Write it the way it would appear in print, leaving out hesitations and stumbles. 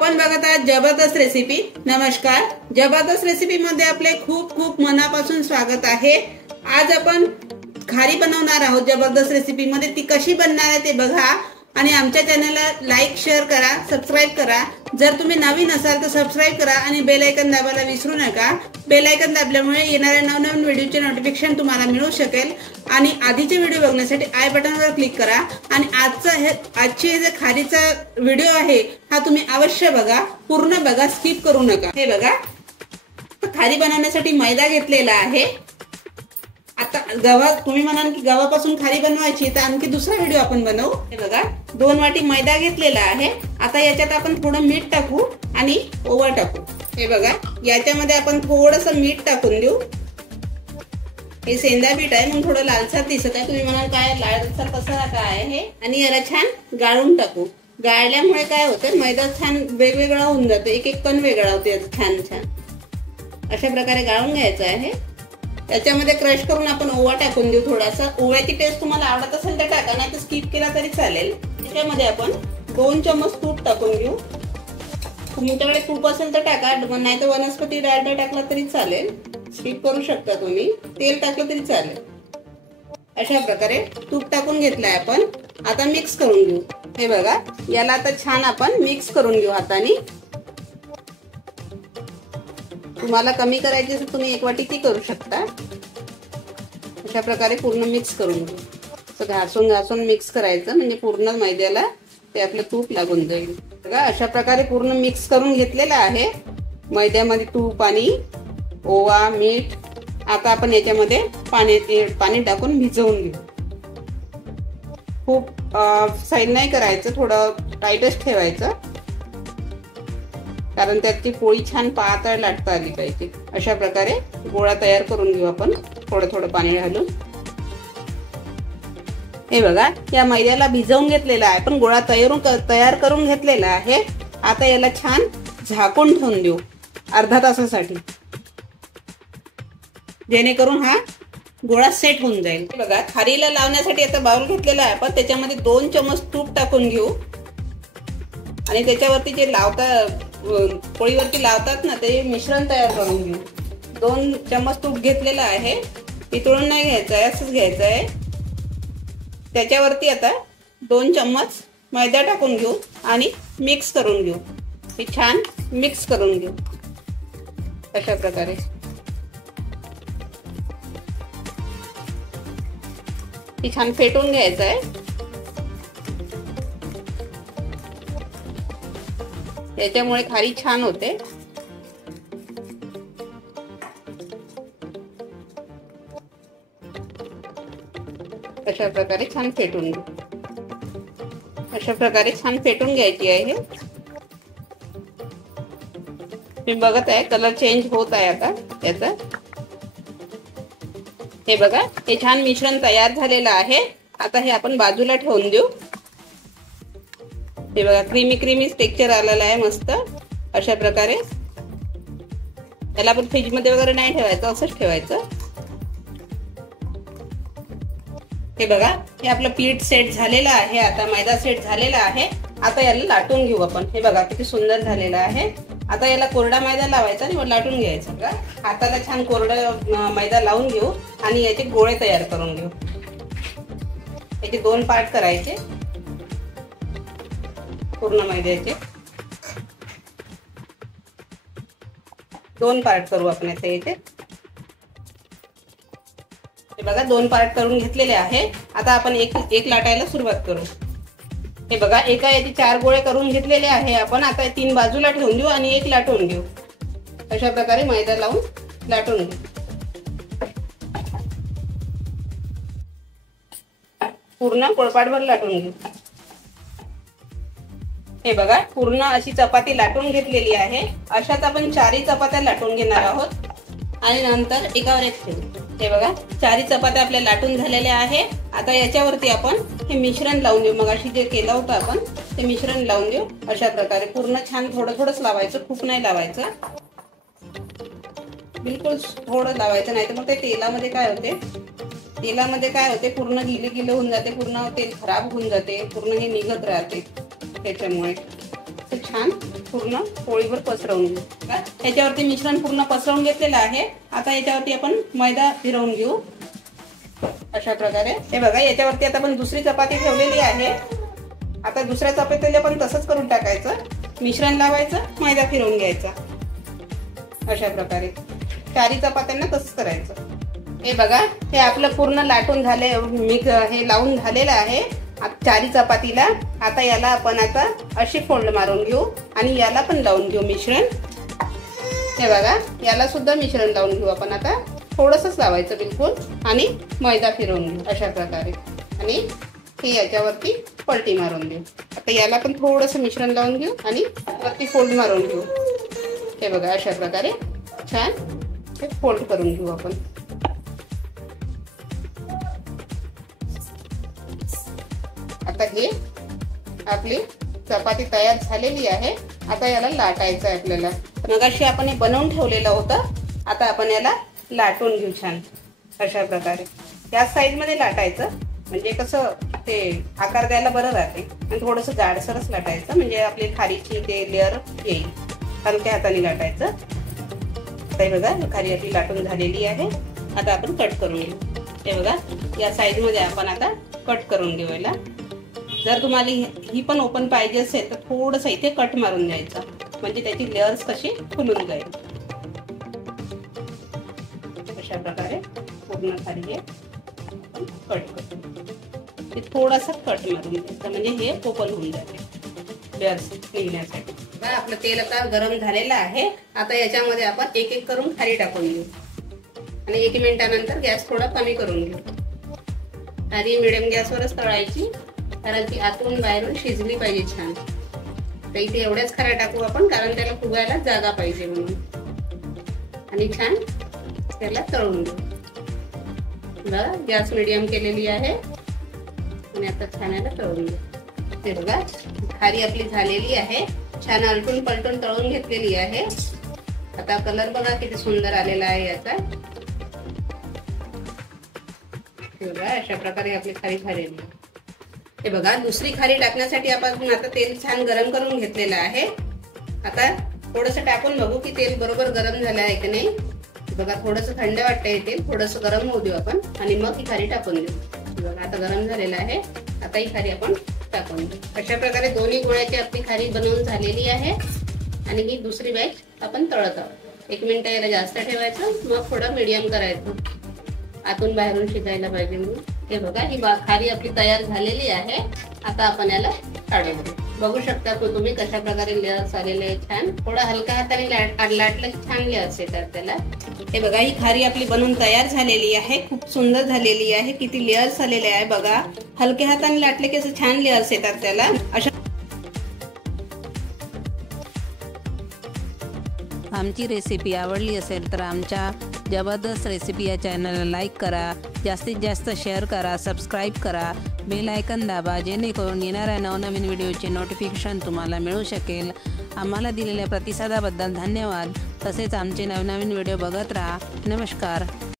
आपण बघत आहात जबरदस्त रेसिपी। नमस्कार, जबरदस्त रेसिपी मध्ये आपले खूप खूप मनापासून स्वागत आहे। आज आपण खारी बनवणार आहोत जबरदस्त रेसिपी मध्ये। ती कशी बनणार आहे ते बघा आणि आमच्या चॅनलला लाईक शेअर करा, सबस्क्राइब करा। जर तुम्ही नवीन असाल तर सबस्क्राइब करा आणि बेल आयकॉन दाबायला विसरू नका। बेल आयकॉन दाबल्यामुळे येणाऱ्या नवनवीन व्हिडिओचे नोटिफिकेशन तुम्हाला मिळू शकेल आणि आधीचे व्हिडिओ बघण्यासाठी आय बटनवर क्लिक करा। आणि आजची जे खारीचा व्हिडिओ आहे हा तुम्ही अवश्य बघा, पूर्ण बघा, स्किप करू नका। हे बघा, खारी बनवण्यासाठी मैदा घेतलेला आहे। आता गव्हा, तुम्ही म्हणाल की गव्हापासून खारी बनवायची तर आणखी दुसरा व्हिडिओ आपण बनवू। हे बघा, 2 वाटी मैदा घेतलेला आहे। आता याच्यात आपण थोडं मीठ टाकू आणि ओवा टाकू। हे बघा, याच्यामध्ये आपण थोडंसं मीठ टाकून देऊ। हे सेंधा पीठ आहे म्हणून थोडं लालसर दिसत आहे। तुम्ही म्हणाल काय लालसर कसं काय आहे हे। आणि याला छान गाळून टाकू। गाळल्यामुळे काय होतं, मैदा छान वेगवेगळा होऊन जातो, एक एक कण वेगळा होतो छान छान। अशा प्रकारे गाळून घ्यायचं आहे। त्याच्यामध्ये क्रश करून आपण ओवा टाकून देऊ थोडासा। ओव्याची टेस्ट तुम्हाला आवडत असेल तर टाका, नाही तर स्किप केला तरी चालेल। त्याच्यामध्ये आपण 2 चम्मच तूप टाकून घेऊ। तुमच्याकडे तूप असेल तर टाका, नाही तर वनस्पती डाळडा टाकला तरी चालेल, स्किप करू शकता तुम्ही। तेल टाकलं तरी चालेल। अशा प्रकारे तूप टाकून घेतलंय आपण। आता मिक्स करून घेऊ। हे बघा, याला आता छान आपण मिक्स करून घेऊ हाताने। तुम्हाला कमी करायची असेल तुम्ही 1 वाटी ती करू शकता। अशा प्रकारे पूर्ण मिक्स करून घेऊ। असं घासून घासून मिक्स करायचं म्हणजे पूर्ण मैद्याला ते आपलं तूप लागून जाईल। बघा, अशा प्रकारे पूर्ण मिक्स करून घेतलेलं आहे। मैद्यामध्ये तूप आणि ओवा, मीठ। आता आपण याच्यामध्ये पाणी टाकून भिजवून घेऊ। खूप सैल नाही करायचं, थोडं टाईटच ठेवायचं, कारण त्याची पोळी छान पातळ लाटता आली पाहिजे। अशा प्रकारे गोळा तयार करून घेऊ आपण थोडं थोडं पाणी घालून। हे बघा, या मैद्याला भिजवून घेतलेला आहे, पण गोळा तयार करून घेतलेला आहे। आता याला छान झाकून ठेवून देऊ अर्धा तासासाठी, जेणेकरून हा गोळा सेट होऊन जाईल। बघा, खारीला लावण्यासाठी आता बाउल घेतलेला आहे आपण। त्याच्यामध्ये 2 चम्मच तूप टाकून घेऊ आणि त्याच्यावरती जे पोळीवरती लावतात ना ते मिश्रण तयार करून घेऊ। 2 चम्मच तूप घेतलेलं आहे, पितळून नाही घ्यायचं आहे, असंच घ्यायचं आहे। त्याच्यावरती आता 2 चम्मच मैदा टाकून घेऊ आणि मिक्स करून घेऊ। हे छान मिक्स करून घेऊ अशा प्रकारे। हे छान फेटून घ्यायचं आहे। त्याच्यामुळे खारी छान होते। अशा प्रकारे छान फेटून घेऊ। अशा प्रकारे छान फेटून घ्यायची आहे। तुम्ही बघत आहे कलर चेंज होत आहे आता याचा। हे बघा, हे छान मिश्रण तयार झालेलं आहे। आता हे आपण बाजूला ठेवून देऊ। हे बघा, क्रीमी क्रीमी टेक्स्चर आलेलं आहे मस्त। अशा प्रकारे याला आपण फ्रीज मध्ये वगैरे नाही ठेवायचं, असंच ठेवायचं। हे बघा, हे आपलं पीठ सेट झालेलं आहे। आता मैदा सेट झालेला आहे। आता याला लाटून घेऊ आपण। हे बघा, किती सुंदर झालेलं आहे। आता याला कोरडा मैदा लावायचा आणि लाटून घ्यायचं। बघा, हाताला छान कोरडा मैदा लावून घेऊ आणि याचे गोळे तयार करून घेऊ। याचे 2 पार्ट करायचे पूर्ण मैद्याचे। 2 पार्ट करू आपण याचे। हे बघा, 2 पार्ट करून घेतलेले आहे। आता आपण एक लाटायला सुरुवात करू। हे बघा, एका याचे 4 गोळे करून घेतलेले आहे आपण। आता 3 बाजूला ठेवून देऊ आणि 1 लाटून घेऊ। अशा प्रकारे मैदा लावून लाटून घेऊ। पूर्ण पोळपाटभर लाटून घेऊ। हे बघा, पूर्ण अशी चपाती लाटून घेतलेली आहे। अशाच आपण 4ही चपात्या लाटून घेणार आहोत आणि नंतर एकावर एक ठेवू। हे बघा, 4ही चपात्या आपल्या लाटून झालेल्या आहे। आता याच्यावरती आपण हे मिश्रण लावून देऊ। मग अशी जे केलं होतं आपण ते मिश्रण लावून देऊ। अशा प्रकारे पूर्ण छान थोडं थोडंच लावायचं, खूप नाही लावायचं, बिलकुल थोडं लावायचं, नाही तर मग ते तेलामध्ये काय होते पूर्ण गिले होऊन जाते, पूर्ण तेल खराब होऊन जाते, पूर्ण हे निघत राहते। त्याच्यामुळे असं छान पूर्ण पोळीवर पसरवून घेऊ। याच्यावरती मिश्रण पूर्ण पसरवून घेतलेलं आहे। आता याच्यावरती आपण मैदा फिरवून घेऊ अशा प्रकारे। हे बघा, याच्यावरती आता आपण दुसरी चपाती ठेवलेली आहे। आता दुसऱ्या चपातीला पण तसंच करून टाकायचं, मिश्रण लावायचं, मैदा फिरवून घ्यायचा अशा प्रकारे। चारी चपात्यांना तसंच करायचं। हे बघा, हे आपलं पूर्ण लाटून झाले, हे लावून झालेलं आहे चारी चपातीला। आता याला आपण आता अशी फोल्ड मारून घेऊ आणि याला पण लावून घेऊ मिश्रण। हे बघा, याला सुद्धा मिश्रण लावून घेऊ आपण। आता थोडंसंच लावायचं बिलकुल आणि मैदा फिरवून घेऊ अशा प्रकारे आणि हे याच्यावरती पलटी मारून देऊ। आता याला पण थोडंसं मिश्रण लावून घेऊ आणि वरती फोल्ड मारून घेऊ। हे बघा, अशा प्रकारे छान हे फोल्ड करून घेऊ आपण। आता हे आपली चपाती तयार झालेली आहे। आता याला लाटायचं आहे आपल्याला। मगाशी आपण हे बनवून ठेवलेलं होतं, आता आपण याला लाटून घेऊ छान अशा प्रकारे। या साईज मध्ये लाटायचं, म्हणजे कसं ते आकार द्यायला बरं राहते। आणि थोडंसं जाडसरच लाटायचं, म्हणजे आपली खारीची ते लेअर येईल। हलक्या हाताने लाटायचं। आता बघा, खारी आपली लाटून झालेली आहे। आता आपण कट करून घेऊ। हे बघा, या साईज मध्ये आपण आता कट करून घेऊ याला। जर तुम्हाला ही पण ओपन पाहिजे असेल तर थोडंसं इथे कट मारून द्यायचं, म्हणजे त्याची लेअर्स कशी फुलून जाईल अशा प्रकारे। पूर्ण खाली हे आपण कट करतो, थोडासा कट मारून द्यायचं, म्हणजे हे ओपन होऊन जाते लेअर्स निघण्यासाठी। आपलं तेल आता गरम झालेलं आहे। आता याच्यामध्ये आपण एक एक करून खाली टाकून घेऊ आणि 1 मिनिटानंतर गॅस थोडा कमी करून घेऊ। खारी मिडियम गॅसवरच तळायची, कारण ती आतून बाहेरून शिजली पाहिजे छान। तर इथे एवढ्याच खाऱ्या टाकू आपण, कारण त्याला फुगायला जागा पाहिजे म्हणून। आणि छान त्याला तळून घेऊ। बघा, गॅस मिडियम केलेली आहे आणि आता छान याला तळून घेऊ। ते बघा, खारी आपली झालेली आहे, छान आलटून पलटून तळून घेतलेली आहे। आता कलर बघा किती सुंदर आलेला आहे याचा। बघा, अशा प्रकारे आपली खारी झालेली आहे। हे बघा, दुसरी खारी टाकण्यासाठी आपण आता तेल छान गरम करून घेतलेलं आहे। आता थोडंसं टाकून बघू की तेल बरोबर गरम झालं आहे की नाही। बघा, थोडंसं थंड वाटतंय तेल, थोडंसं गरम होऊ देऊ आपण आणि मग ही खारी टाकून देऊ। बघा, आता गरम झालेलं आहे। आता ही खारी आपण टाकून देऊ। अशा प्रकारे दोन्ही गोळ्याची आपली खारी बनवून झालेली आहे आणि ही दुसरी बॅच आपण तळत आहोत। 1 मिनिट याला जास्त ठेवायचं, मग थोडं मीडियम करायचं, आतून बाहेरून शिजायला पाहिजे म्हणून। हे बघा, ही खारी आपली तयार झालेली आहे। आता आपण याला काढून घेऊ। बघू शकता तुम्ही कशा प्रकारे लेअर्स आलेले आहे छान। थोडा हलका हाताने लाटलं की छान लेअर्स येतात त्याला। हे बघा, ही खारी आपली बनवून तयार झालेली आहे, खूप सुंदर झालेली आहे। किती लेअर्स आलेले आहे बघा, हलक्या हाताने लाटले की असं छान लेअर्स येतात त्याला अशा। आमची रेसिपी आवडली असेल तर आमच्या जबरदस्त रेसिपी या चॅनलला लाईक करा, जास्तीत जास्त शेअर करा, सबस्क्राईब करा, बेल आयकन दाबा, जेणेकरून येणाऱ्या नवनवीन व्हिडिओचे नोटिफिकेशन तुम्हाला मिळू शकेल। आम्हाला दिलेल्या प्रतिसादाबद्दल धन्यवाद। तसेच आमचे नवनवीन व्हिडिओ बघत राहा। नमस्कार।